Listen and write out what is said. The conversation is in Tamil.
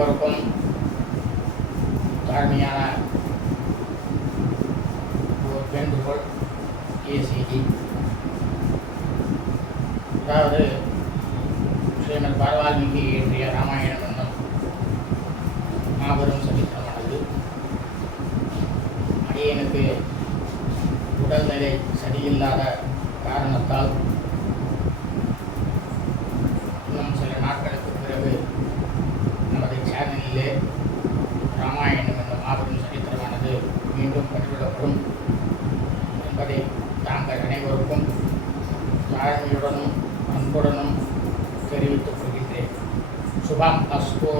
அனைவருக்கும் தாழ்மையான ஒரு வேண்டுகோள் ஏசிடி அதாவது ஸ்ரீமத் பாரவால்மீகி இயற்றிய ராமாயணம் என்னும் மாபெரும் சரித்திரமானது. அடியனுக்கு உடல்நிலை சரியில்லாத காரணத்தால் காலத்திலே ராமாயணம் என்ற மாபெரும் சரித்திரமானது மீண்டும் பதிவிடப்படும் என்பதை தாங்கள் அனைவருக்கும் தாழ்மையுடனும் அன்புடனும் தெரிவித்துக் கொள்கின்றேன். சுபம் அஸ்து